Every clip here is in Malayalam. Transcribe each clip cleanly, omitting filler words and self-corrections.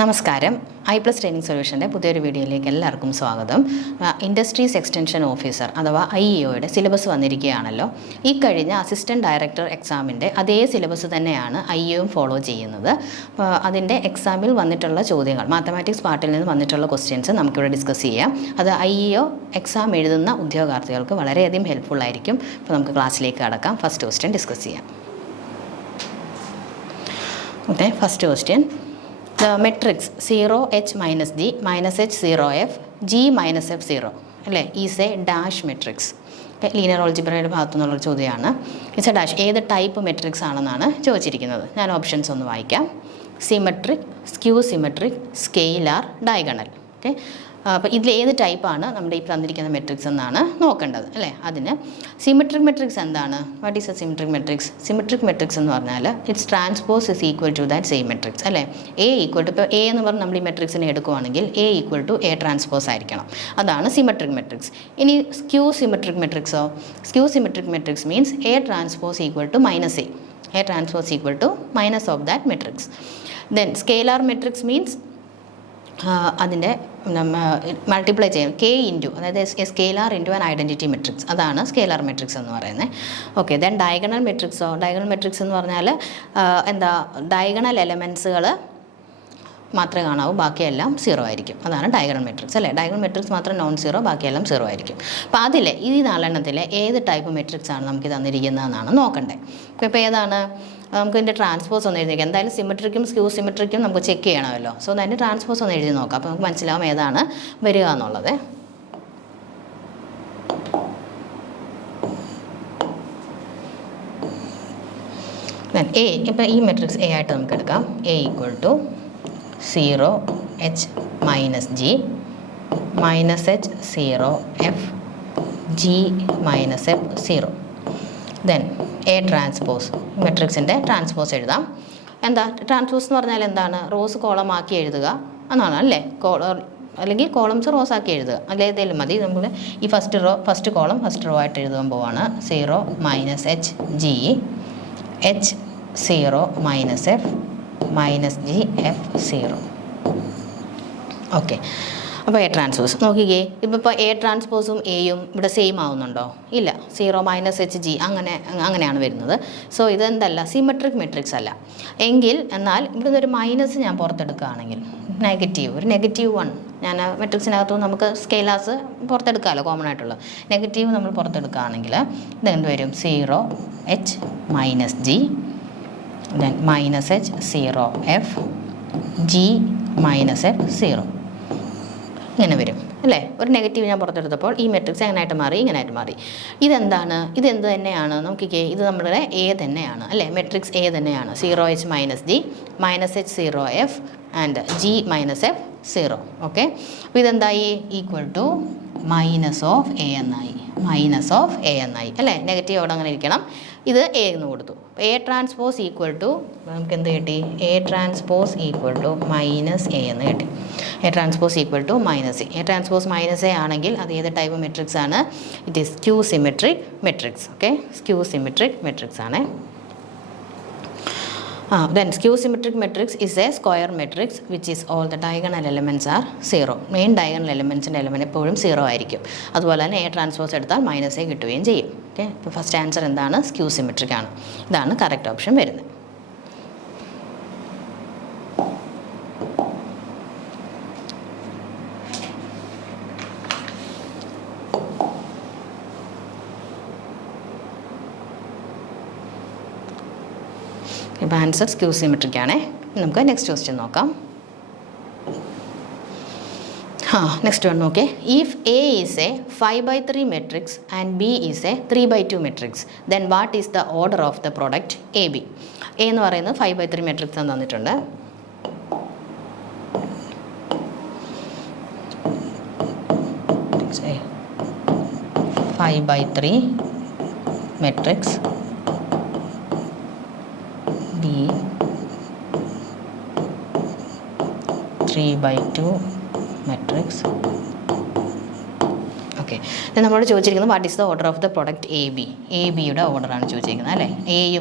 നമസ്കാരം. ഐ+ ട്രെയിനിങ് സൊല്യൂഷൻ്റെ പുതിയൊരു വീഡിയോയിലേക്ക് എല്ലാവർക്കും സ്വാഗതം. ഇൻഡസ്ട്രീസ് എക്സ്റ്റൻഷൻ ഓഫീസർ അഥവാ IEOയുടെ സിലബസ് വന്നിരിക്കുകയാണല്ലോ. ഈ കഴിഞ്ഞ അസിസ്റ്റൻറ്റ് ഡയറക്ടർ എക്സാമിൻ്റെ അതേ സിലബസ് തന്നെയാണ് IEOയും ഫോളോ ചെയ്യുന്നത്. അതിൻ്റെ എക്സാമിൽ വന്നിട്ടുള്ള ചോദ്യങ്ങൾ, മാത്തമാറ്റിക്സ് പാർട്ടിൽ നിന്ന് വന്നിട്ടുള്ള ക്വസ്റ്റ്യൻസ് നമുക്കിവിടെ ഡിസ്കസ് ചെയ്യാം. അത് IEO എക്സാം എഴുതുന്ന ഉദ്യോഗാർത്ഥികൾക്ക് വളരെയധികം ഹെൽപ്ഫുൾ ആയിരിക്കും. അപ്പോൾ നമുക്ക് ക്ലാസ്സിലേക്ക് കടക്കാം. ഫസ്റ്റ് ക്വസ്റ്റ്യൻ ഡിസ്കസ് ചെയ്യാം. Okay, first question. The matrix 0h minus g minus h 0f g minus f 0 അല്ലേ is a dash matrix. Linear ഓൾജിബ്രയുടെ ഭാഗത്തു നിന്നുള്ള ചോദ്യമാണ്. It's a dash. ഏത് ടൈപ്പ് മെട്രിക്സ് ആണെന്നാണ് ചോദിച്ചിരിക്കുന്നത്. ഞാൻ ഓപ്ഷൻസ് ഒന്ന് വായിക്കാം. Symmetric, skew symmetric, scalar, diagonal. Okay, അപ്പോൾ ഇതിൽ ഏത് ടൈപ്പാണ് നമ്മുടെ ഈ തന്നിരിക്കുന്ന മെട്രിക്സ് എന്നാണ് നോക്കേണ്ടത് അല്ലേ. അതിന് സിമെട്രിക് മെട്രിക്സ് എന്താണ്? What is a symmetric matrix? Symmetric matrix എന്ന് പറഞ്ഞാൽ it's transpose is equal to that same matrix അല്ലേ. എ ഈക്വൽ ടു, ഇപ്പോൾ എ എന്ന് പറഞ്ഞ് നമ്മൾ ഈ മെട്രിക്സിനെ എടുക്കുവാണെങ്കിൽ A equal to A transpose ആയിരിക്കണം. അതാണ് സിമെട്രിക് മെട്രിക്സ്. ഇനി സ്ക്യൂ സിമെട്രിക് മെട്രിക്സോ? Skew symmetric matrix means A transpose equal to minus A transpose equal to minus of that matrix. Then scalar matrix means അതിൻ്റെ മൾട്ടിപ്ലൈ ചെയ്യും കെ ഇൻറ്റു, അതായത് scalar into an identity matrix. അതാണ് സ്കെയിലാർ മെട്രിക്സ് എന്ന് പറയുന്നത്. ഓക്കെ, ദെൻ ഡയഗണൽ മെട്രിക്സോ? ഡയഗണൽ മെട്രിക്സ് എന്ന് പറഞ്ഞാൽ ഡയഗണൽ എലമെൻസുകൾ മാത്രമേ കാണാവൂ, ബാക്കിയെല്ലാം സീറോ ആയിരിക്കും. അതാണ് ഡയഗണൽ മെട്രിക്സ് അല്ലേ. ഡയഗണൽ മെട്രിക്സ് മാത്രം നോൺ സീറോ, ബാക്കിയെല്ലാം സീറോ ആയിരിക്കും. അപ്പോൾ അതിലെ ഈ നാലെണ്ണത്തിലെ ഏത് ടൈപ്പ് മെട്രിക്സ് ആണ് നമുക്ക് തന്നിരിക്കുന്നതെന്നാണ് നോക്കണ്ടേ. ഇപ്പോൾ ഏതാണ്? നമുക്ക് ഇതിൻ്റെ ട്രാൻസ്പോസ് ഒന്ന് എഴുതിക്കാം. എന്തായാലും സിമെട്രിക്കും സ്ക്യൂ സിമെട്രിക്കും നമുക്ക് ചെക്ക് ചെയ്യണമല്ലോ. സോ അതിൻ്റെ ട്രാൻസ്പോസ് ഒന്ന് എഴുതി നോക്കാം. അപ്പോൾ നമുക്ക് മനസ്സിലാവും ഏതാണ് വരിക എന്നുള്ളത്. എ, ഇപ്പോൾ ഈ മെട്രിക്സ് എ ആയിട്ട് നമുക്ക് എടുക്കാം. A equal to 0h minus g minus h 0f g minus f 0. Then A transpose, മെട്രിക്സിൻ്റെ ട്രാൻസ്പോസ് എഴുതാം. എന്താ ട്രാൻസ്പോസ് എന്ന് പറഞ്ഞാൽ എന്താണ്? റോസ് കോളം ആക്കി എഴുതുക എന്നാണ് അല്ലേ. അല്ലെങ്കിൽ കോളംസ് റോസ് ആക്കി എഴുതുക, അല്ലെ ഏതെങ്കിലും മതി. നമ്മൾ ഈ ഫസ്റ്റ് കോളം ഫസ്റ്റ് റോ ആയിട്ട് എഴുതാൻ പോവാണ്. 0 minus H G H 0 minus F minus G F 0. Okay, അപ്പോൾ എ ട്രാൻസ്പോസ് നോക്കിക്കേ. ഇപ്പോൾ എ ട്രാൻസ്പോസും എയും ഇവിടെ സെയിം ആവുന്നുണ്ടോ? ഇല്ല. 0 മൈനസ് എച്ച് ജി അങ്ങനെയാണ് വരുന്നത്. സോ ഇതെന്തല്ല, സിമെട്രിക് മെട്രിക്സ് അല്ല. എന്നാൽ ഇവിടെ നിന്നൊരു മൈനസ് ഞാൻ പുറത്തെടുക്കുകയാണെങ്കിൽ, ഒരു നെഗറ്റീവ് 1 ഞാൻ മെട്രിക്സിനകത്തും നമുക്ക് സ്കെയിലാസ് പുറത്തെടുക്കാമല്ലോ, കോമൺ ആയിട്ടുള്ള നെഗറ്റീവ് നമ്മൾ പുറത്തെടുക്കുകയാണെങ്കിൽ ഇതെന്ത് വരും? 0h minus G then minus H 0f G minus F 0 ഇങ്ങനെ വരും അല്ലേ. ഒരു നെഗറ്റീവ് ഞാൻ പുറത്തെടുത്തപ്പോൾ ഈ മെട്രിക്സ് എങ്ങനെയായിട്ട് മാറി? ഇങ്ങനെയായിട്ട് മാറി. ഇതെന്താണ്? ഇതെന്ത് തന്നെയാണ്? നോക്കിക്കേ, ഇത് നമ്മുടെ എ തന്നെയാണ് അല്ലേ. മെട്രിക്സ് എ തന്നെയാണ്. 0h minus G minus H 0f and G minus F 0. Okay, അപ്പോൾ ഇതെന്തായി? Equal to minus of A എന്നായി. മൈനസ് ഓഫ് എ എന്നായി അല്ലേ. നെഗറ്റീവ് അവിടെ അങ്ങനെ ഇരിക്കണം. ഇത് എ എന്ന് കൊടുത്തു. എ ട്രാൻസ്പോസ് ഈക്വൽ ടു നമുക്ക് എന്ത് കിട്ടി? A transpose equal to minus A എന്ന് കിട്ടി. A transpose equal to minus A. A transpose minus A ആണെങ്കിൽ അത് ഏത് ടൈപ്പ് മെട്രിക്സ് ആണ്? It is skew symmetric matrix. Okay, skew symmetric matrix ആണ്. Then skew symmetric matrix is a square matrix which is all the diagonal elements are 0. Main diagonal എലമെൻസിൻ്റെ എലമെൻറ്റ് എപ്പോഴും 0 ആയിരിക്കും. അതുപോലെ തന്നെ എ ട്രാൻസ്പോസ് എടുത്താൽ മൈനസ് എ കിട്ടുകയും ചെയ്യും. ഓക്കെ, ഇപ്പോൾ ഫസ്റ്റ് ആൻസർ എന്താണ്? സ്ക്യൂ സിമെട്രിക് ആണ്. ഇതാണ് കറക്റ്റ് ഓപ്ഷൻ വരുന്നത്. ഇപ്പോൾ ആൻസർ സ്ക്യൂ സിമെട്രിക് ആണേ. നമുക്ക് നെക്സ്റ്റ് ക്വസ്റ്റ്യൻ നോക്കാം. നെക്സ്റ്റ് വൺ നോക്കേ. If A is a 5/3 matrix and B is a 3/2 matrix then what is the order of the product A B? A എന്ന് പറയുന്നത് 5/3 മെട്രിക്സ് എന്ന് തന്നിട്ടുണ്ട്. Five by three matrix B 3/2 matrix. Okay, നമ്മളോട് ചോദിച്ചിരിക്കുന്നത് what is the order of the product A ബിയുടെ ഓർഡറാണ് ചോദിച്ചിരിക്കുന്നത് അല്ലേ.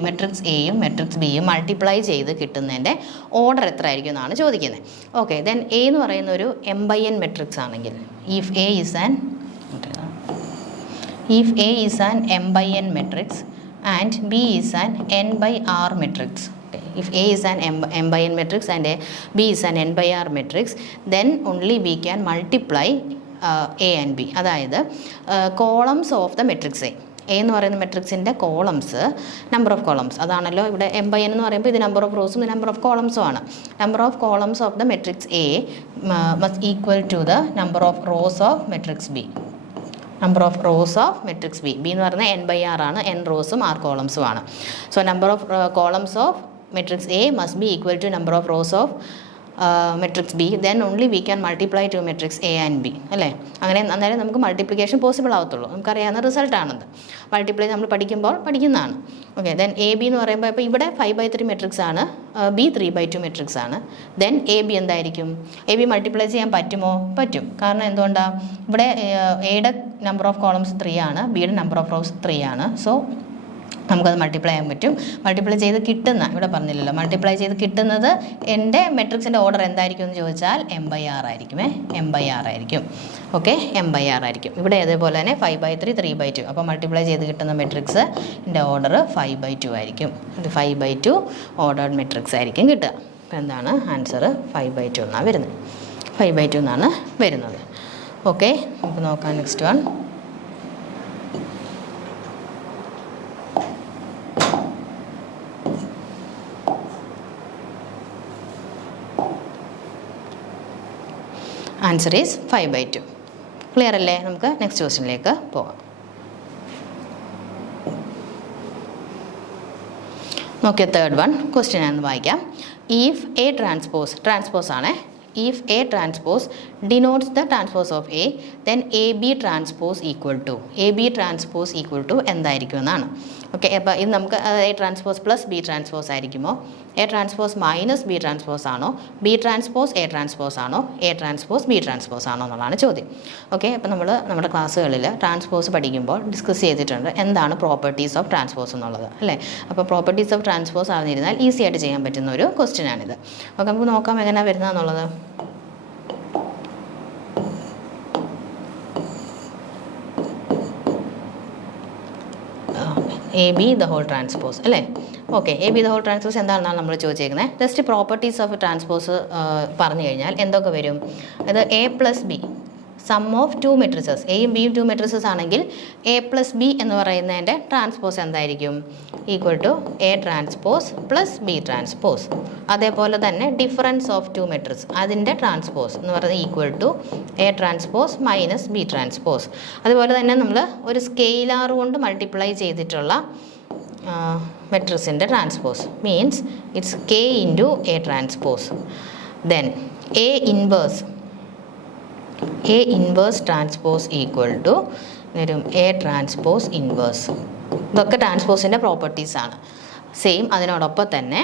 മെട്രിക്സ് എയും മെട്രിക്സ് ബിയും മൾട്ടിപ്ലൈ ചെയ്ത് കിട്ടുന്നതിൻ്റെ ഓർഡർ എത്ര ആയിരിക്കും എന്നാണ് ചോദിക്കുന്നത്. ഓക്കെ, ദെൻ എ എന്ന് പറയുന്ന ഒരു m/n മെട്രിക്സ് ആണെങ്കിൽ if A is an m/n matrix and B is an n/r matrix. If A is an m/n matrix and B is an n/r matrix, then only we can multiply A and B. അതായത് columns of the matrix A എന്ന് പറയുന്ന മെട്രിക്സിൻ്റെ കോളംസ്, നമ്പർ ഓഫ് കോളംസ് അതാണല്ലോ ഇവിടെ m/n എന്ന് പറയുമ്പോൾ ഇത് നമ്പർ ഓഫ് റോസും നമ്പർ ഓഫ് കോളംസും ആണ്. Number of columns of the matrix A must equal to the number of rows of matrix B. Number of rows of matrix B എന്ന് പറയുന്നത് n/r ആണ്, n റോസും r കോളംസും ആണ്. So number of columns of matrix A must be equal to number of rows of matrix B, then only we can multiply to matrix A and B അല്ലേ. അങ്ങനെ അന്നേരം നമുക്ക് മൾട്ടിപ്ലിക്കേഷൻ പോസിബിൾ ആവത്തുള്ളൂ. നമുക്കറിയാവുന്ന റിസൾട്ടാണത്. മൾട്ടിപ്ലൈ നമ്മൾ പഠിക്കുന്നതാണ്. ഓക്കെ, ദെൻ എ ബി എന്ന് പറയുമ്പോൾ ഇപ്പോൾ ഇവിടെ 5/3 മെട്രിക്സ് ആണ്, ബി 3/2 മെട്രിക്സ് ആണ്. ദെൻ എ ബി എന്തായിരിക്കും? എ ബി മൾട്ടിപ്ലൈ ചെയ്യാൻ പറ്റുമോ? പറ്റും. കാരണം എന്തുകൊണ്ടാണ്? ഇവിടെ എയുടെ നമ്പർ ഓഫ് കോളംസ് 3 ആണ്, ബിയുടെ നമ്പർ ഓഫ് റോസ് 3 ആണ്. സോ നമുക്കത് മൾട്ടിപ്ലൈ ചെയ്യാൻ പറ്റും. മൾട്ടിപ്ലൈ ചെയ്ത് കിട്ടുന്ന, ഇവിടെ പറഞ്ഞില്ലല്ലോ, മൾട്ടിപ്ലൈ ചെയ്ത് കിട്ടുന്നത് എൻ്റെ മെട്രിക്സിൻ്റെ ഓർഡർ എന്തായിരിക്കും എന്ന് ചോദിച്ചാൽ m/r ആയിരിക്കും. m/r ആയിരിക്കും. ഓക്കെ, m/r ആയിരിക്കും. ഇവിടെ അതേപോലെ തന്നെ 5/3 3/2. അപ്പോൾ മൾട്ടിപ്ലൈ ചെയ്ത് കിട്ടുന്ന മെട്രിക്സിൻ്റെ ഓർഡർ 5/2 ആയിരിക്കും. 5/2 ഓർഡേർഡ് മെട്രിക്സ് ആയിരിക്കും കിട്ടുക. അപ്പോൾ എന്താണ് ആൻസർ? 5/2 എന്നാണ് വരുന്നത്. 5/2 എന്നാണ് വരുന്നത്. ഓക്കെ, നമുക്ക് നോക്കാം next one. Answer is 5/2. Clear അല്ലേ? നമുക്ക് നെക്സ്റ്റ് ക്വസ്റ്റ്യനിലേക്ക് പോകാം. നോക്കിയ തേർഡ് വൺ ക്വസ്റ്റ്യൻ ആണെന്ന് വായിക്കാം. ഇഫ് എ ട്രാൻസ്പോസ് ആണ്, if A transpose denotes the transpose of A, then AB transpose equal to എന്തായിരിക്കും എന്നാണ്. ഓക്കെ, അപ്പോൾ ഇത് നമുക്ക് A transpose plus B transpose ആയിരിക്കുമോ? A transpose minus B transpose ആണോ? ബി ട്രാൻസ്പോസ് A ട്രാൻസ്പോസ് ആണോ? A ട്രാൻസ്പോസ് ബി ട്രാൻസ്പോസ് ആണോ എന്നുള്ളതാണ് ചോദ്യം. ഓക്കെ, അപ്പോൾ നമ്മൾ നമ്മുടെ ക്ലാസ്സുകളിൽ ട്രാൻസ്പോസ് പഠിക്കുമ്പോൾ ഡിസ്കസ് ചെയ്തിട്ടുണ്ട് എന്താണ് പ്രോപ്പർട്ടീസ് ഓഫ് ട്രാൻസ്പോസ് എന്നുള്ളത് അല്ലേ. അപ്പോൾ പ്രോപ്പർട്ടീസ് ഓഫ് ട്രാൻസ്പോസ് അറിഞ്ഞിരുന്നാൽ ഈസി ആയിട്ട് ചെയ്യാൻ പറ്റുന്ന ഒരു ക്വസ്റ്റ്യൻ ആണിത്. ഓക്കെ, നമുക്ക് നോക്കാം എങ്ങനെയാണ് വരുന്നതെന്നുള്ളത്. A B the whole transpose അല്ലേ. Okay, A B the whole transpose എന്താണെന്നാണ് നമ്മൾ ചോദിച്ചേക്കുന്നത്. ജസ്റ്റ് പ്രോപ്പർട്ടീസ് ഓഫ് ട്രാൻസ്പോസ് പറഞ്ഞു കഴിഞ്ഞാൽ എന്തൊക്കെ വരും? അത് A plus B sum of 2 matrices, എയും ബിയും 2 മെട്രിസസ് ആണെങ്കിൽ എ പ്ലസ് ബി എന്ന് പറയുന്നതിൻ്റെ ട്രാൻസ്പോസ് എന്തായിരിക്കും? Equal to A transpose plus B transpose. അതേപോലെ തന്നെ ഡിഫറൻസ് ഓഫ് 2 മെട്രിക്സ് അതിൻ്റെ ട്രാൻസ്പോസ് എന്ന് പറയുന്നത് equal to A transpose minus B transpose. അതുപോലെ തന്നെ നമ്മൾ ഒരു സ്കെയിലാർ കൊണ്ട് മൾട്ടിപ്ലൈ ചെയ്തിട്ടുള്ള മെട്രിക്സിൻ്റെ transpose means it's K into A transpose. Then A inverse transpose equal to വരും എ ട്രാൻസ്പോസ് ഇൻവേഴ്സ്. ഇതൊക്കെ ട്രാൻസ്പോസിൻ്റെ പ്രോപ്പർട്ടീസാണ്. സെയിം അതിനോടൊപ്പം തന്നെ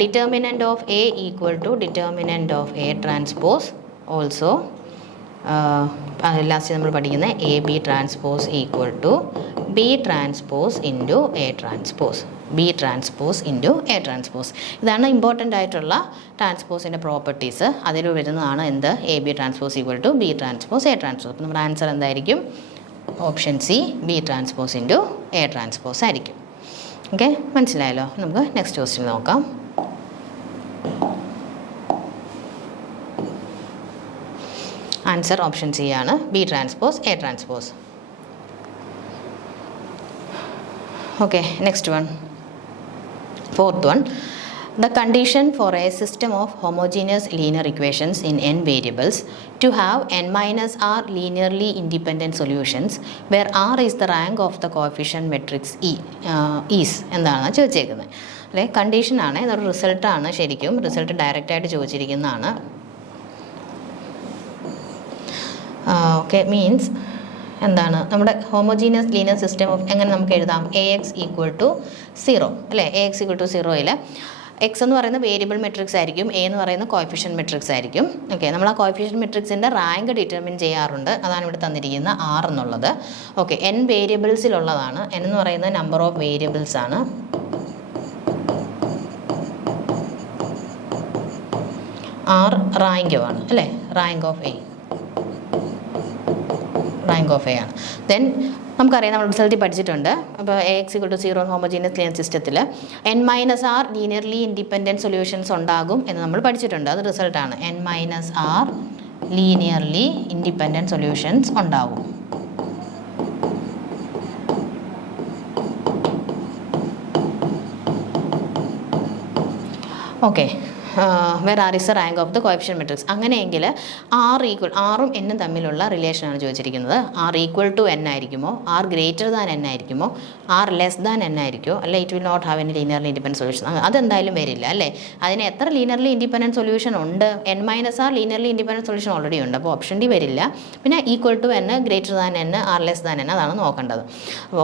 determinant of A equal to determinant of A transpose also. Last നമ്മൾ പഠിക്കുന്ന A B transpose equal to B transpose into A transpose. B transpose into A transpose. ഇതാണ് ഇമ്പോർട്ടൻ്റ് ആയിട്ടുള്ള ട്രാൻസ്പോസിൻ്റെ പ്രോപ്പർട്ടീസ്. അതിൽ വരുന്നതാണ് എന്ത്? A B transpose equal to B transpose A transpose. അപ്പോൾ നമ്മുടെ ആൻസർ എന്തായിരിക്കും? Option C B transpose into A transpose ആയിരിക്കും. ഓക്കെ, മനസ്സിലായല്ലോ? നമുക്ക് നെക്സ്റ്റ് ക്വസ്റ്റ്യൻ നോക്കാം. ആൻസർ ഓപ്ഷൻ സി ആണ്, B transpose A transpose. Okay, next one, fourth one. The condition for a system of homogeneous linear equations in n variables to have n minus r linearly independent solutions where r is the rank of the coefficient matrix is എന്താണ് ചോദിച്ചേക്കുന്നത് അല്ലേ. കണ്ടീഷനാണ്, ഇതൊരു റിസൾട്ടാണ്. ശരിക്കും റിസൾട്ട് ഡയറക്റ്റായിട്ട് ചോദിച്ചിരിക്കുന്നതാണ്. ഓക്കെ, മീൻസ് എന്താണ് നമ്മുടെ ഹോമോജീനിയസ് ലീനിയർ സിസ്റ്റം ഓഫ് എങ്ങനെ നമുക്ക് എഴുതാം? എ എക്സ് ഈക്വൽ ടു 0 അല്ലേ. എ എക്സ് ഈക്വൽ ടു 0യിൽ എക്സ് എന്ന് പറയുന്ന വേരിയബിൾ മെട്രിക്സ് ആയിരിക്കും, എ എന്ന് പറയുന്ന കോഎഫിഷ്യന്റ് മെട്രിക്സ് ആയിരിക്കും. ഓക്കെ, നമ്മൾ ആ കോഎഫിഷ്യന്റ് മെട്രിക്സിൻ്റെ റാങ്ക് ഡിറ്റർമിൻ ചെയ്യാറുണ്ട്. അതാണ് ഇവിടെ തന്നിരിക്കുന്ന ആർ എന്നുള്ളത്. Okay, N വേരിയബിൾസിലുള്ളതാണ്. എൻ എന്ന് പറയുന്നത് നമ്പർ ഓഫ് വേരിയബിൾസ് ആണ്. ആർ റാങ്ക് ആണ് അല്ലേ, റാങ്ക് ഓഫ് എ ആണ്. ദെൻ നമുക്കറിയാം, നമ്മൾ റിസൾട്ടിൽ പഠിച്ചിട്ടുണ്ട്. അപ്പോൾ A X equal to 0 homogeneous linear സിസ്റ്റത്തിൽ n-r ലീനിയർലി ഇൻഡിപെൻഡൻറ്റ് സൊല്യൂഷൻസ് ഉണ്ടാകും എന്ന് നമ്മൾ പഠിച്ചിട്ടുണ്ട്. അത് റിസൾട്ടാണ്. n-r ലീനിയർലി ഇൻഡിപെൻഡൻറ്റ് സൊല്യൂഷൻസ് ഉണ്ടാകും. Okay, where R is a rank of the coefficient matrix. അങ്ങനെയെങ്കിൽ ആറും എന്നും തമ്മിലുള്ള റിലേഷനാണ് ചോദിച്ചിരിക്കുന്നത്. ആർ ഈക്വൽ ടു എൻ ആയിരിക്കുമോ, ആർ ഗ്രേറ്റർ ദാൻ എൻ ആയിരിക്കുമോ, ആർ ലെസ് ദാൻ എൻ ആയിരിക്കുമോ, അല്ലെ it will not have any linearly independent solution. അതെന്തായാലും വരില്ല അല്ലേ. അതിന് എത്ര ലീനിയർലി ഇൻഡിപെൻഡൻറ്റ് സൊല്യൂഷൻ ഉണ്ട്? n-r linearly independent solution already ഉണ്ട്. അപ്പോൾ ഓപ്ഷൻ ഡി വരില്ല. പിന്നെ equal to N, greater than N, R less than N, അതാണ് നോക്കേണ്ടത്.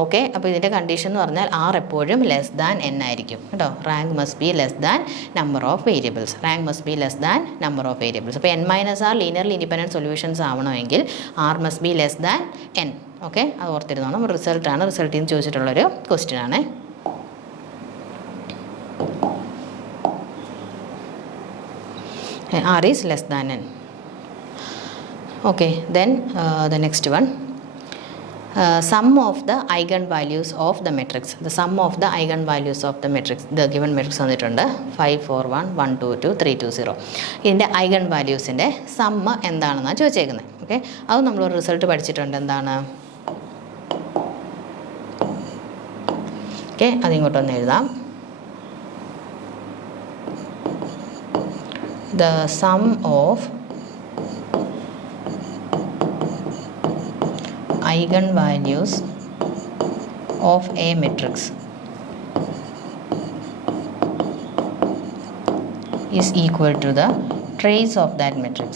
ഓക്കെ, അപ്പോൾ ഇതിൻ്റെ കണ്ടീഷൻ എന്ന് പറഞ്ഞാൽ ആർ എപ്പോഴും ലെസ് ദാൻ എൻ ആയിരിക്കും കേട്ടോ. Rank must be less than number of variables. Rank must be less than number of variables. അപ്പോൾ n-r ലീനിയർലി ഇൻഡിപെൻഡൻറ്റ് സൊല്യൂഷൻസ് ആവണമെങ്കിൽ R must be less than N. Okay, അത് ഓർത്തിരുന്നോണം. റിസൾട്ടാണ്, റിസൾട്ടിൽ നിന്ന് ചോദിച്ചിട്ടുള്ളൊരു ക്വസ്റ്റ്യൻ ആണ്. R is less than n. Okay, then the next one, sum of the eigenvalues of the matrix. The sum of the eigenvalues of the matrix, the given matrix തന്നിട്ടുണ്ട് 5 4 1 1 2 2 3 2 0. ഇതിൻ്റെ ഐഗൺ വാല്യൂസിൻ്റെ സമ്മ് എന്താണെന്നാണ് ചോദിച്ചേക്കുന്നത്. ഓക്കെ, അത് നമ്മളൊരു റിസൾട്ട് പഠിച്ചിട്ടുണ്ട്. എന്താണ്? ഓക്കെ, അതിങ്ങോട്ടൊന്ന് എഴുതാം. The sum of eigenvalues of a matrix is equal to the trace of that matrix.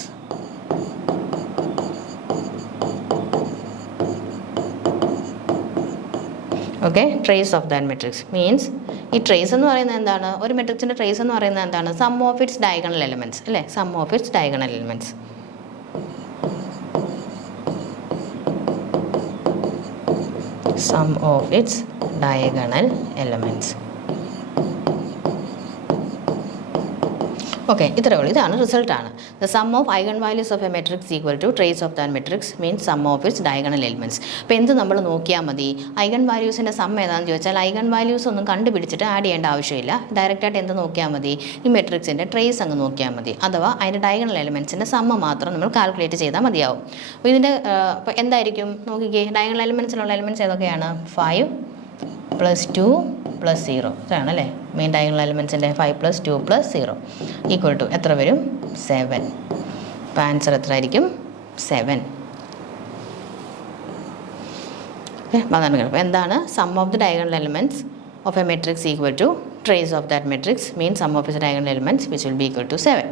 ഓക്കെ, trace of that matrix means, ഈ ട്രേസ് എന്ന് പറയുന്നത് എന്താണ്? ഒരു മെട്രിക്സിൻ്റെ ട്രേസ് എന്ന് പറയുന്നത് എന്താണ്? Sum of its diagonal elements അല്ലേ, sum of its diagonal elements. Sum of its diagonal elements. Okay, ഇത്രയേ ഉള്ളൂ. ഇതാണ് റിസൾട്ടാണ്. The sum of eigenvalues of a matrix equal to trace of that matrix means sum of its diagonal elements. അപ്പോൾ എന്ത് നമ്മൾ നോക്കിയാൽ മതി? ഐഗൺ വാല്യൂസിൻ്റെ സം ഏതാണെന്ന് ചോദിച്ചാൽ ഐഗൺ വാല്യൂസ് ഒന്നും കണ്ടുപിടിച്ചിട്ട് ആഡ് ചെയ്യേണ്ട ആവശ്യമില്ല. ഡയറക്റ്റായിട്ട് എന്ത് നോക്കിയാൽ മതി? ഈ മെട്രിക്സിൻ്റെ ട്രേസ് അങ്ങ് നോക്കിയാൽ മതി. അഥവാ അതിൻ്റെ ഡയഗണൽ എലിമെൻറ്റ്സിൻ്റെ സമ്മ മാത്രം നമ്മൾ കാൽക്കുലേറ്റ് ചെയ്താൽ മതിയാവും. അപ്പോൾ ഇതിൻ്റെ ഇപ്പോൾ എന്തായിരിക്കും നോക്കിക്കേ? ഡയഗണൽ എലിമെൻറ്റ്സിലുള്ള എലിമെൻറ്റ്സ് ഏതൊക്കെയാണ്? 5 + 2 + 0 ഇതാണ് അല്ലേ മെയിൻ ഡയഗണൽ എലിമെൻറ്റ്സിൻ്റെ. 5 + 2 + 0 ഈക്വൽ ടു എത്ര വരും? 7. അപ്പോൾ ആൻസർ എത്ര ആയിരിക്കും? 7. ഓക്കെ, അതാണ് കിട്ടും. അപ്പോൾ എന്താണ്? Sum of the diagonal elements of a matrix equal to trace of that matrix means sum of its diagonal elements which will be equal to 7.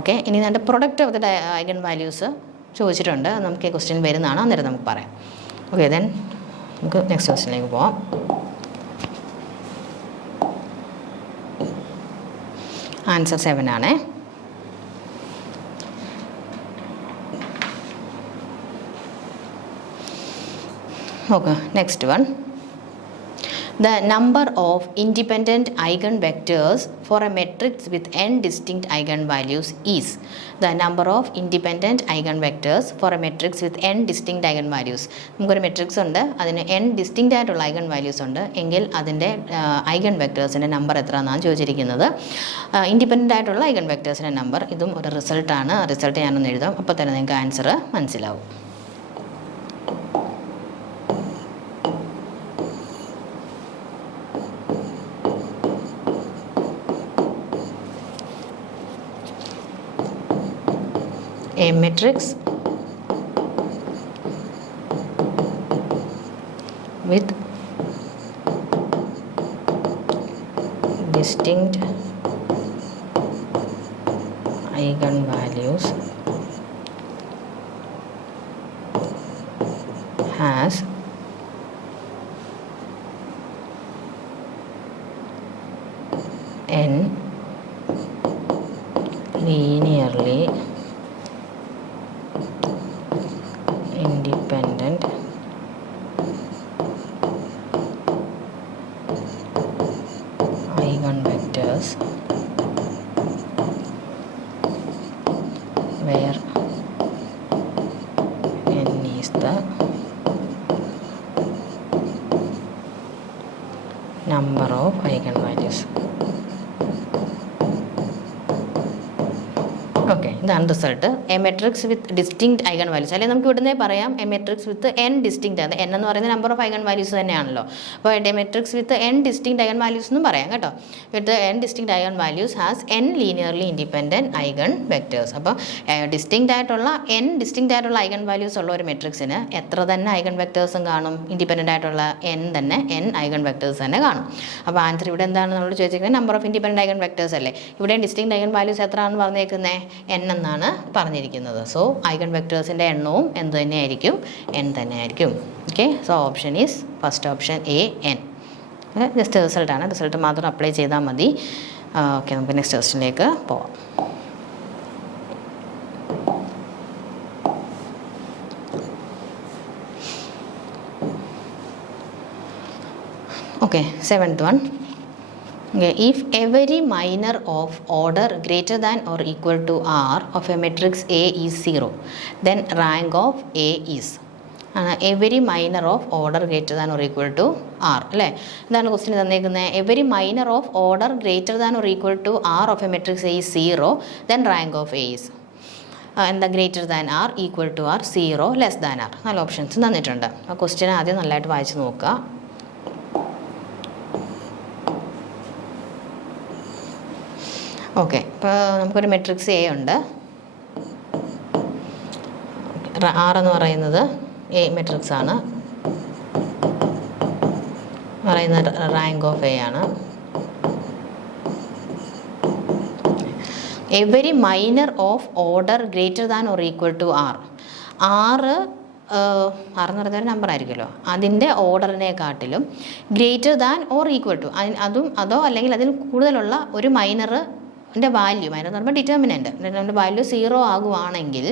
Okay, ഇനി അതിൻ്റെ product of the eigen values ചോദിച്ചിട്ടുണ്ട്. നമുക്ക് ഈ ക്വസ്റ്റ്യൻ വരുന്നതാണ്, അന്നേരം നമുക്ക് പറയാം. ഓക്കെ, ദെൻ നമുക്ക് നെക്സ്റ്റ് ക്വസ്റ്റ്യനിലേക്ക് പോവാം. ആൻസർ 7 ആണ്. Okay, next one. The number of independent eigenvectors for a matrix with n distinct eigenvalues is. The number of independent eigenvectors for a matrix with n distinct eigenvalues. നമുക്കൊരു മെട്രിക്സ് ഉണ്ട്, അതിന് n ഡിസ്റ്റിങ്റ്റ് ആയിട്ടുള്ള ഐഗൺ വാല്യൂസ് ഉണ്ട് എങ്കിൽ അതിൻ്റെ ഐഗൺ വെക്ടേഴ്സിൻ്റെ നമ്പർ എത്ര എന്നാണ് ചോദിച്ചിരിക്കുന്നത്. ഇൻഡിപെൻഡൻ്റ് ആയിട്ടുള്ള ഐഗൺ വെക്ടേഴ്സിൻ്റെ നമ്പർ. ഇതും ഒരു റിസൾട്ടാണ്. റിസൾട്ട് ഞാനൊന്ന് എഴുതാം, അപ്പോൾ തന്നെ നിങ്ങൾക്ക് ആൻസർ മനസ്സിലാവും. A matrix with distinct eigenvalues has n linearly independent eigenvectors where n is the number of eigenvalues. Okay, ഇതാണ് result. A matrix with distinct eigenvalues, അല്ലെങ്കിൽ നമുക്ക് ഇവിടുന്നേ പറയാം a matrix with N distinct ആണ്. എൻ എന്ന് പറയുന്ന നമ്പർ ഓഫ് ഐഗൺ വാല്യൂസ് തന്നെയാണല്ലോ. അപ്പോൾ a matrix with N distinct eigenvalues എന്നും പറയാം കേട്ടോ. With N distinct eigenvalues has N linearly independent eigenvectors. അപ്പോൾ ഡിസ്റ്റിങ്ക്റ്റ് ആയിട്ടുള്ള ഐഗൺ വാല്യൂസ് ഉള്ള ഒരു മെട്രിക്സിന് എത്ര തന്നെ ഐഗൺ വെക്റ്റേഴ്സും കാണും? ഇൻഡിപെൻഡൻ്റ് ആയിട്ടുള്ള എൻ ഐഗൺ വെക്റ്റേഴ്സ് തന്നെ കാണും. അപ്പോൾ ആൻസർ ഇവിടെ എന്താണ് നമ്മൾ ചോദിച്ചിരിക്കുന്നത്? Number of independent eigen vectors അല്ലേ. ഇവിടെ ഡിസ്റ്റിങ്ക്റ്റ് ഐഗൺ വാല്യൂസ് എത്ര ആണെന്ന് പറഞ്ഞേക്കുന്നത്? എൻ എന്നാണ് പറഞ്ഞിരിക്കുന്നത്. സോ ഐഗൺ വെക്റ്റേഴ്സിൻ്റെ എണ്ണവും എന്ത് തന്നെയായിരിക്കും? എൻ തന്നെയായിരിക്കും. Okay, so option is first option A, N. Just റിസൾട്ടാണ്, റിസൾട്ട് മാത്രം അപ്ലൈ ചെയ്താൽ മതി. ഓക്കെ, നമുക്ക് നെക്സ്റ്റ് ക്വസ്റ്റ്യനിലേക്ക് പോവാം. Okay, seventh one. Okay, if every minor of order greater than or equal to R of a matrix A is 0, then rank of A is every minor of order greater than or equal to R. അല്ലേ, എന്താണ് ക്വസ്റ്റ്യൻ തന്നേക്കുന്നത്? Every minor of order greater than or equal to R of a matrix A is 0, then rank of A is എന്താ? Greater than R, equal to R, 0, less than R. നല്ല ഓപ്ഷൻസ് തന്നിട്ടുണ്ട്. ആ ക്വസ്റ്റ്യൻ ആദ്യം നല്ലതായിട്ട് വായിച്ച് നോക്കുക. ഓക്കെ, ഇപ്പോൾ നമുക്കൊരു മെട്രിക്സ് എ ഉണ്ട്. ആർ എന്ന് പറയുന്നത് എ മെട്രിക്സ് ആണ്. പറയുന്നത് റാങ്ക് ഓഫ് എ ആണ്. Every minor of order greater than or equal to R. ആറ് എന്ന് പറയുന്ന ഒരു നമ്പർ ആയിരിക്കുമല്ലോ, അതിൻ്റെ ഓർഡറിനെക്കാട്ടിലും greater than or equal to അതോ അല്ലെങ്കിൽ അതിൽ കൂടുതലുള്ള ഒരു മൈനറിൻ്റെ വാല്യൂ, മൈനർ എന്ന് പറയുമ്പോൾ ഡിറ്റർമിനൻ്റ് വാല്യൂ 0 ആകുവാണെങ്കിൽ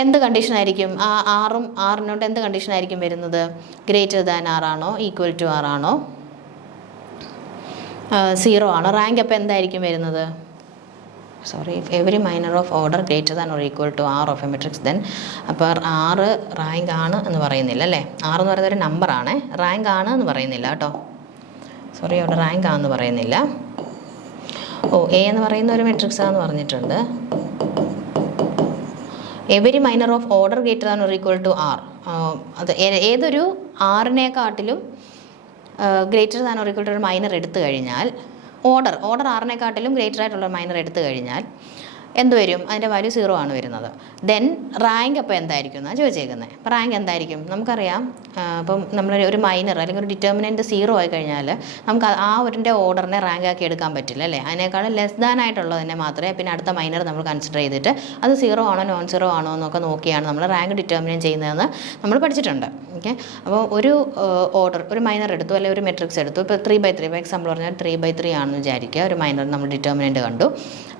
എന്ത് കണ്ടീഷനായിരിക്കും? ആറിനോട്ട് എന്ത് കണ്ടീഷനായിരിക്കും വരുന്നത്? ഗ്രേറ്റർ ദാൻ ആർ ആണോ, ഈക്വൽ ടു ആർ ആണോ, 0 ആണോ? റാങ്ക് അപ്പോൾ എന്തായിരിക്കും വരുന്നത്? Every minor of order greater than or equal to R of a matrix, then അപ്പോൾ 6 റാങ്ക് ആണ് എന്ന് പറയുന്നില്ല അല്ലേ. 6 എന്ന് പറയുന്ന ഒരു നമ്പറാണ്, റാങ്ക് ആണ് എന്ന് പറയുന്നില്ല കേട്ടോ. അവിടെ റാങ്ക് ആണെന്ന് പറയുന്നില്ല. എ എന്ന് പറയുന്ന ഒരു മെട്രിക്സ് ആണെന്ന് പറഞ്ഞിട്ടുണ്ട്. Every minor of order greater than or equal to R, അത് ഏതൊരു ആറിനെക്കാട്ടിലും greater than or equal to ഒരു മൈനർ എടുത്തു കഴിഞ്ഞാൽ, ഓർഡർ ആറിനെക്കാട്ടിലും ഗ്രേറ്റർ ആയിട്ടുള്ള മൈനർ എടുത്തു കഴിഞ്ഞാൽ എന്ത് വരും? അതിൻ്റെ വാല്യൂ 0 ആണ് വരുന്നത്. ദെൻ റാങ്ക് അപ്പോൾ എന്തായിരിക്കും എന്നാണ് ചോദിച്ചേക്കുന്നത്. അപ്പോൾ റാങ്ക് എന്തായിരിക്കും? നമുക്കറിയാം, ഇപ്പം നമ്മളൊരു മൈനർ അല്ലെങ്കിൽ ഒരു ഡിറ്റർമിനൻ്റ് 0 ആയി കഴിഞ്ഞാൽ നമുക്ക് ആ ഒരിൻ്റെ ഓർഡറിനെ റാങ്ക് ആക്കി എടുക്കാൻ പറ്റില്ല അല്ലേ. അതിനേക്കാളും ലെസ് ദാൻ ആയിട്ടുള്ളതിനെ മാത്രമേ പിന്നെ അടുത്ത മൈനർ നമ്മൾ കൺസിഡർ ചെയ്തിട്ട് അത് 0 ആണോ നോൺ 0 ആണോ എന്നൊക്കെ നോക്കിയാണ് നമ്മൾ റാങ്ക് ഡിറ്റർമിൻ ചെയ്യുന്നതെന്ന് നമ്മൾ പഠിച്ചിട്ടുണ്ട്. ഓക്കെ, അപ്പോൾ ഒരു ഒരു മൈനർ എടുത്തു, അല്ലെങ്കിൽ ഒരു മെട്രിക്സ് എടുത്തു. ഇപ്പോൾ 3/3, ഇപ്പോൾ എക്സാമ്പിൾ പറഞ്ഞാൽ 3/3 ആണെന്ന് വിചാരിക്കുക. ഒരു മൈനർ നമ്മൾ ഡിറ്റർമിനൻ്റ് കണ്ടു,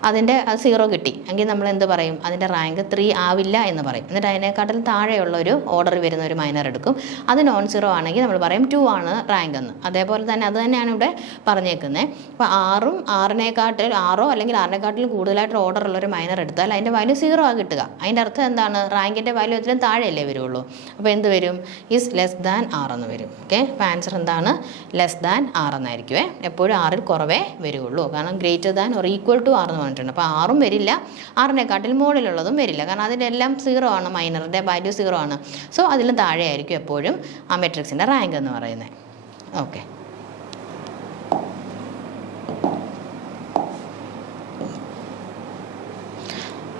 അതിൻ്റെ 0 കിട്ടി എങ്കിൽ നമ്മൾ എന്ത് പറയും? അതിൻ്റെ റാങ്ക് 3 ആവില്ല എന്ന് പറയും. എന്നിട്ട് അതിനെക്കാട്ടിൽ താഴെയുള്ള ഒരു ഓർഡർ വരുന്ന ഒരു മൈനർ എടുക്കും, അത് നോൺ 0 ആണെങ്കിൽ നമ്മൾ പറയും 2 ആണ് റാങ്ക് എന്ന്. അതേപോലെ തന്നെ അത് തന്നെയാണ് ഇവിടെ പറഞ്ഞേക്കുന്നത്. അപ്പോൾ 6 അല്ലെങ്കിൽ 6 കൂടുതലായിട്ട് ഓർഡർ ഉള്ളൊരു മൈനർ എടുത്താൽ അതിൻ്റെ വാല്യൂ 0 ആണ് കിട്ടുക. അതിൻ്റെ അർത്ഥം എന്താണ്? റാങ്കിൻ്റെ വാല്യൂ അതിലും താഴെയല്ലേ വരുള്ളൂ. അപ്പോൾ എന്ത് വരും? ഈസ് ലെസ് ദാൻ ആർ എന്ന് വരും. ഓക്കെ, അപ്പോൾ ആൻസർ എന്താണ്? ലെസ് ദാൻ ആർ എന്നായിരിക്കുമേ. എപ്പോഴും 6 കുറവേ വരുള്ളൂ, കാരണം greater than or equal to R എന്ന് പറഞ്ഞിട്ടുണ്ട്. അപ്പോൾ 6 വരില്ല, 6 മുകളിലുള്ളതും വരില്ല, കാരണം അതിൻ്റെ എല്ലാം 0 ആണ്, മൈനറിൻ്റെ വാല്യൂ 0 ആണ്. സോ അതിലും താഴെ ആയിരിക്കും എപ്പോഴും ആ മെട്രിക്സിൻ്റെ റാങ്ക് എന്ന് പറയുന്നത്. Okay,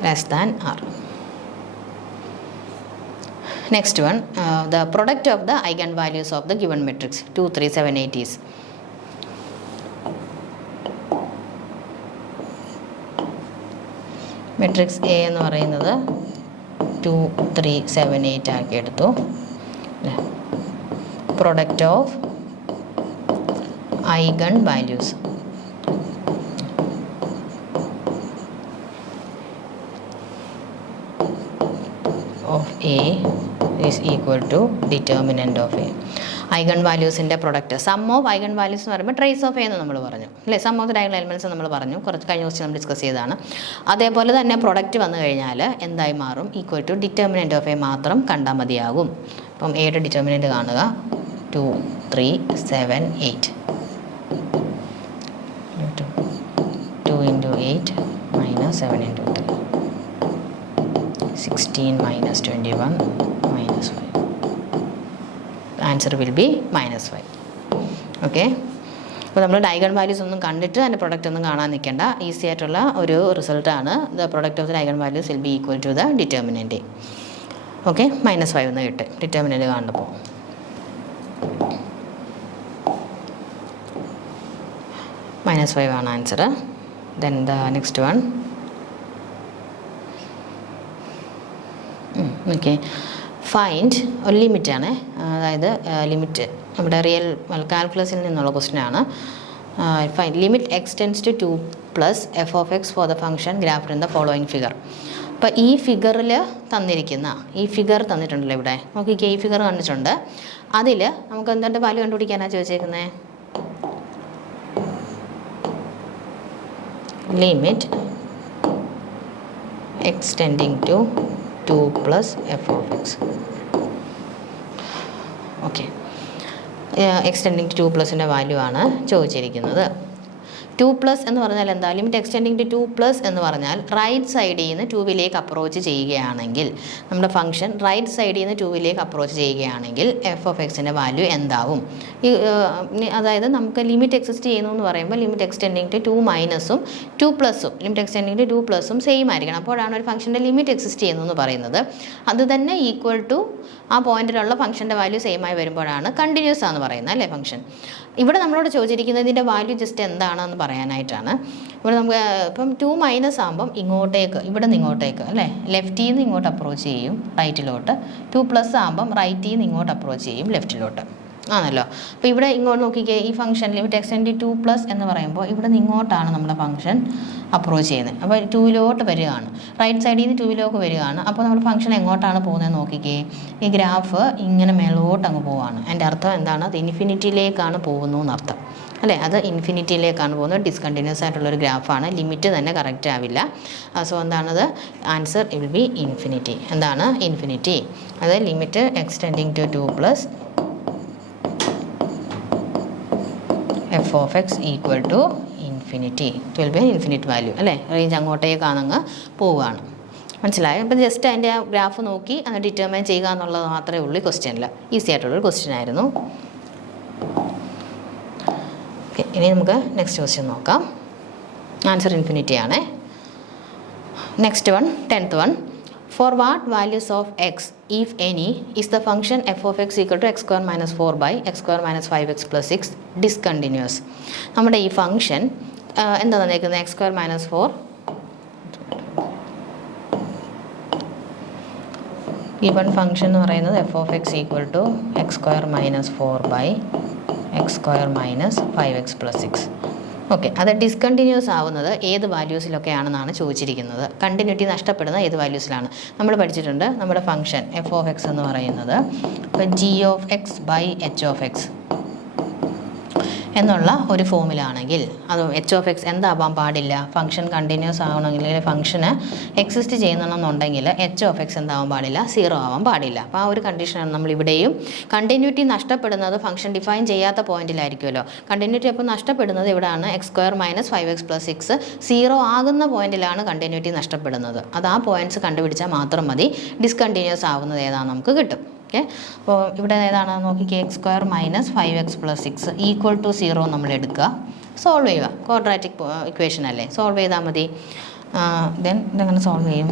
less than R. Next one, the product of the eigenvalues of the given matrix 2, 3, 7, 8 is matrix A എന്ന് പറയുന്നത് 2, 3, 7, 8 ആക്കി എടുത്തു. Product of eigenvalues of A is equal to determinant of A. ഐഗൺ വാല്യൂസിൻ്റെ product sum of eigenvalues എന്ന് പറയുമ്പോൾ ട്രേസ് ഓഫ് എ എന്ന് നമ്മൾ പറഞ്ഞു അല്ലേ. Sum of the diagonal elements നമ്മൾ പറഞ്ഞു, കുറച്ച് കഴിഞ്ഞ ക്വസ്റ്റ്യൻ നമ്മൾ ഡിസ്കസ് ചെയ്തതാണ്. അതേപോലെ തന്നെ പ്രൊഡക്റ്റ് വന്നു കഴിഞ്ഞാൽ എന്തായി മാറും? Equal to determinant of A മാത്രം കണ്ടാൽ മതിയാകും. അപ്പം എയുടെ ഡിറ്റർമിനൻറ്റ് കാണുക 2, 3, 7, 8. 2 into 8 minus 7 into 3. 16 minus 21 minus 5. The answer will be minus 5. Okay, അപ്പോൾ നമ്മൾ ഐഗൺ വാല്യൂസ് ഒന്നും കണ്ടിട്ട് അതിൻ്റെ പ്രൊഡക്റ്റ് ഒന്നും കാണാൻ നിൽക്കേണ്ട. ഈസി ആയിട്ടുള്ള ഒരു റിസൾട്ടാണ്. The product of the eigenvalues will be equal to the determinant. Okay, -5 എന്ന് കിട്ടും ഡിറ്റർമിനൻറ്റ് കാണുമ്പോൾ. -5 ആണ് answer. Then the next one. Okay, find ഒരു ലിമിറ്റാണ്, അതായത് ലിമിറ്റ് നമ്മുടെ റിയൽ കാൽക്കുലസിൽ നിന്നുള്ള ക്വസ്റ്റ്യനാണ്. Find limit x tends to 2 plus F of X for the function graphed in the following figure. അപ്പോൾ ഈ ഫിഗറിൽ തന്നിരിക്കുന്ന ഈ ഫിഗർ തന്നിട്ടുണ്ടല്ലോ ഇവിടെ നോക്കിക്കേ, ഈ ഫിഗർ കണ്ടിട്ടുണ്ട്. അതിൽ നമുക്ക് എന്തുകൊണ്ട് വാല്യൂ കണ്ടുപിടിക്കാനാണ് ചോദിച്ചേക്കുന്നത്? Limit extending to 2 plus F of X. Okay, x tending to 2 പ്ലസിൻ്റെ വാല്യൂ ആണ് ചോദിച്ചിരിക്കുന്നത്. 2 പ്ലസ് എന്ന് പറഞ്ഞാൽ എന്താ? ലിമിറ്റ് എക്സ്റ്റെൻഡിങ് ടു 2 പ്ലസ് എന്ന് പറഞ്ഞാൽ റൈറ്റ് സൈഡിൽ നിന്ന് 2വിലേക്ക് അപ്രോച്ച് ചെയ്യുകയാണെങ്കിൽ, നമ്മുടെ ഫംഗ്ഷൻ റൈറ്റ് സൈഡിൽ നിന്ന് 2വിലേക്ക് അപ്രോച്ച് ചെയ്യുകയാണെങ്കിൽ എഫ് ഓഫ് എക്സിൻ്റെ വാല്യൂ എന്താവും? അതായത് നമുക്ക് ലിമിറ്റ് എക്സിസ്റ്റ് ചെയ്യുന്നു എന്ന് പറയുമ്പോൾ ലിമിറ്റ് എക്സ്റ്റെൻഡിങ് ടു 2 മൈനസും 2 പ്ലസും ലിമിറ്റ് എക്സ്റ്റെൻഡിങ് ടു 2 പ്ലസും സെയിം ആയിരിക്കണം. അപ്പോഴാണ് ഒരു ഫംഗ്ഷൻ്റെ ലിമിറ്റ് എക്സിസ്റ്റ് ചെയ്യുന്നു എന്ന് പറയുന്നത്. അത് തന്നെ ഈക്വൽ ടു ആ പോയിന്റിലുള്ള ഫംഗ്ഷൻ്റെ വാല്യൂ സെയിം ആയി വരുമ്പോഴാണ് കണ്ടിന്യൂസ് ആണെന്ന് പറയുന്നത് അല്ലേ ഫംഗ്ഷൻ. ഇവിടെ നമ്മളോട് ചോദിച്ചിരിക്കുന്നത് ഇതിൻ്റെ വാല്യൂ ജസ്റ്റ് എന്താണെന്ന് പറയാനായിട്ടാണ്. ഇവിടെ നമുക്ക് ഇപ്പം 2 മൈനസ് ആകുമ്പം ഇങ്ങോട്ടേക്ക്, ഇവിടെ നിന്ന് ഇങ്ങോട്ടേക്ക് അല്ലേ, ലെഫ്റ്റിൽ നിന്ന് ഇങ്ങോട്ട് അപ്രോച്ച് ചെയ്യും റൈറ്റിലോട്ട്. 2 പ്ലസ് ആകുമ്പം റൈറ്റിൽ നിന്ന് ഇങ്ങോട്ട് അപ്രോച്ച് ചെയ്യും ലെഫ്റ്റിലോട്ട് ആണല്ലോ. അപ്പോൾ ഇവിടെ ഇങ്ങോട്ട് നോക്കിക്കേ, ഈ ഫംഗ്ഷൻ ലിമിറ്റ് എക്സ്റ്റെൻഡ് 2 പ്ലസ് എന്ന് പറയുമ്പോൾ ഇവിടെ നിന്ന് ഇങ്ങോട്ടാണ് നമ്മുടെ ഫംഗ്ഷൻ അപ്രോച്ച് ചെയ്യുന്നത്. അപ്പോൾ 2വിലോട്ട് വരികയാണ്, റൈറ്റ് സൈഡിൽ നിന്ന് 2വിലേക്ക് വരികയാണ്. അപ്പോൾ നമ്മുടെ ഫംഗ്ഷൻ എങ്ങോട്ടാണ് പോകുന്നത് നോക്കിക്കേ, ഈ ഗ്രാഫ് ഇങ്ങനെ മേലോട്ട് അങ്ങ് പോവുകയാണ്. അതിൻ്റെ അർത്ഥം എന്താണ്? അത് ഇൻഫിനിറ്റിയിലേക്കാണ് പോകുന്നു എന്നർത്ഥം അല്ലേ. അത് ഇൻഫിനിറ്റിയിലേക്കാണ് പോകുന്നത്. ഡിസ്കണ്ടിന്യൂസ് ആയിട്ടുള്ളൊരു ഗ്രാഫാണ്. ലിമിറ്റ് തന്നെ കറക്റ്റ് ആവില്ല. സോ എന്താണത്? Answer will be infinity. എന്താണ് ഇൻഫിനിറ്റി? അത് limit extending to 2 plus F of X equal to infinity. 12 infinite value അല്ലേ, റേഞ്ച് അങ്ങോട്ടേക്കാണങ്ങ് പോവുകയാണ്. മനസ്സിലായോ? അപ്പം ജസ്റ്റ് അതിൻ്റെ ആ ഗ്രാഫ് നോക്കി അത് ഡിറ്റർമൈൻ ചെയ്യുക എന്നുള്ളത് മാത്രമേ ഉള്ളൂ ഈ ക്വസ്റ്റ്യനിൽ. ഈസി ആയിട്ടുള്ളൊരു ക്വസ്റ്റ്യൻ ആയിരുന്നു. ഇനി നമുക്ക് നെക്സ്റ്റ് ക്വസ്റ്റ്യൻ നോക്കാം. ആൻസർ ഇൻഫിനിറ്റി ആണ്. Next one, 10th one. For what values of x, if any, is the function f of x equal to x square minus 4 by x square minus 5x plus 6 discontinuous? നമ്മുടെ ഈ ഫംഗ്ഷൻ എന്താ തന്നേക്കുന്നത്? x square minus 4 given function എന്ന് പറയുന്നത് f of x equal to x square minus 4 by x square minus 5x plus 6. Okay, അത് ഡിസ്കണ്ടിന്യൂസ് ആവുന്നത് ഏത് വാല്യൂസിലൊക്കെ ആണെന്നാണ് ചോദിച്ചിരിക്കുന്നത്. കണ്ടിന്യൂറ്റി നഷ്ടപ്പെടുന്ന ഏത് വാല്യൂസിലാണ്? നമ്മൾ പഠിച്ചിട്ടുണ്ട് നമ്മുടെ ഫംഗ്ഷൻ എഫ് ഓഫ് എക്സ് എന്ന് പറയുന്നത് ഇപ്പോൾ G of X by H of X എന്നുള്ള ഒരു ഫോമിലാണെങ്കിൽ അത് എച്ച് ഓഫ് എക്സ് എന്താവാൻ പാടില്ല? ഫംഗ്ഷൻ കണ്ടിന്യൂസ് ആവണമെങ്കിൽ, അല്ലെങ്കിൽ ഫംഗ്ഷന് എക്സിസ്റ്റ് ചെയ്യുന്നുണ്ടെങ്കിൽ എച്ച് ഓഫ് എക്സ് എന്താവാൻ പാടില്ല? 0 ആവാൻ പാടില്ല. അപ്പോൾ ആ ഒരു കണ്ടീഷനാണ് നമ്മൾ ഇവിടെയും. കണ്ടിന്യൂറ്റി നഷ്ടപ്പെടുന്നത് ഫംഗ്ഷൻ ഡിഫൈൻ ചെയ്യാത്ത പോയിന്റിലായിരിക്കുമല്ലോ. കണ്ടിന്യൂറ്റി അപ്പോൾ നഷ്ടപ്പെടുന്നത് ഇവിടെയാണ്. x square minus 5x plus 6 0 ആകുന്ന പോയിന്റിലാണ് കണ്ടിന്യൂറ്റി നഷ്ടപ്പെടുന്നത്. അത് ആ പോയിന്റ്സ് കണ്ടുപിടിച്ചാൽ മാത്രം മതി. ഡിസ്കണ്ടിന്യൂസ് ആവുന്നത് ഏതാണെന്ന് നമുക്ക് കിട്ടും. ഓക്കെ, അപ്പോൾ ഇവിടെ ഏതാണ് നോക്കിക്കേ, x square minus 5x plus 6 equal to 0 നമ്മൾ എടുക്കുക, സോൾവ് ചെയ്യുക. ക്വാഡ്രാറ്റിക് ഇക്വേഷൻ അല്ലേ, സോൾവ് ചെയ്താൽ മതി. ദെൻ ഇതെങ്ങനെ സോൾവ് ചെയ്യും?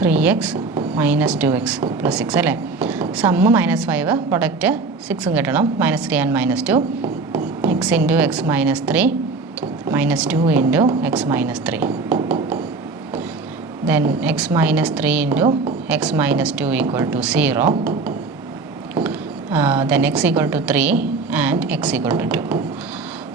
3x മൈനസ് 2x പ്ലസ് 6 അല്ലേ. സമ്മ് -5, പ്രൊഡക്റ്റ് 6ഉം കിട്ടണം. -3 and -2, x into X minus 3 -2 into X minus 3. Then x minus 3 into x minus 2 equal to 0. Then x equal to 3 and x equal to 2.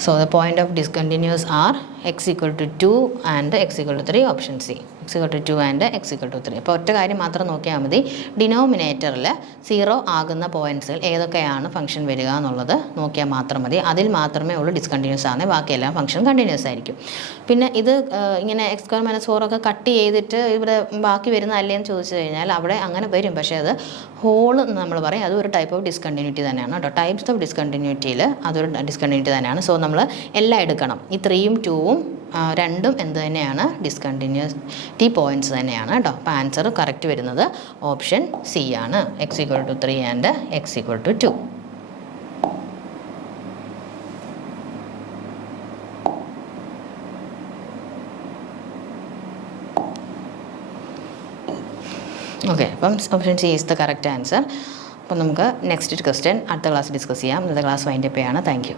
So the point of discontinuous are X equal to 2 and X equal to 3 option C. X equal to 2 and X equal to 3. അപ്പോൾ ഒറ്റ കാര്യം മാത്രം നോക്കിയാൽ മതി, ഡിനോമിനേറ്ററിൽ 0 ആകുന്ന പോയിൻറ്റ്സുകൾ ഏതൊക്കെയാണ് ഫംഗ്ഷൻ വരിക എന്നുള്ളത് നോക്കിയാൽ മാത്രം മതി. അതിൽ മാത്രമേ ഉള്ളൂ ഡിസ്കണ്ടിന്യൂസ് ആണ്, ബാക്കിയെല്ലാം ഫംഗ്ഷൻ കണ്ടിന്യൂസ് ആയിരിക്കും. പിന്നെ ഇത് ഇങ്ങനെ x² - 4 ഒക്കെ കട്ട് ചെയ്തിട്ട് ഇവിടെ ബാക്കി വരുന്ന അല്ലേന്ന് ചോദിച്ചു കഴിഞ്ഞാൽ അവിടെ അങ്ങനെ വരും, പക്ഷേ അത് ഹോൾ എന്ന് നമ്മൾ പറയും, അതൊരു ടൈപ്പ് ഓഫ് ഡിസ്കണ്ടിന്യൂറ്റി തന്നെയാണ് കേട്ടോ. ടൈപ്സ് ഓഫ് ഡിസ്കണ്ടിന്യൂറ്റിയിൽ അതൊരു ഡിസ്കണ്ടിന്യൂറ്റി തന്നെയാണ്. സോ നമ്മൾ എല്ലാം എടുക്കണം. ഈ 3ഉം 2ഉം 2ഉം എന്ത് തന്നെയാണ്, ഡിസ്കണ്ടിന്യൂറ്റി പോയിൻറ്റ്സ് തന്നെയാണ് കേട്ടോ. അപ്പോൾ ആൻസർ കറക്റ്റ് വരുന്നത് ഓപ്ഷൻ സി ആണ്, X equal to 3 and X equal to 2. Okay, അപ്പം option C is the correct answer. അപ്പം നമുക്ക് നെക്സ്റ്റ് ക്വസ്റ്റ്യൻ അടുത്ത ക്ലാസ് ഡിസ്കസ് ചെയ്യാം. ഇന്നത്തെ ക്ലാസ് വൈൻഡപ്പ് ചെയ്യാണ്. Thank U.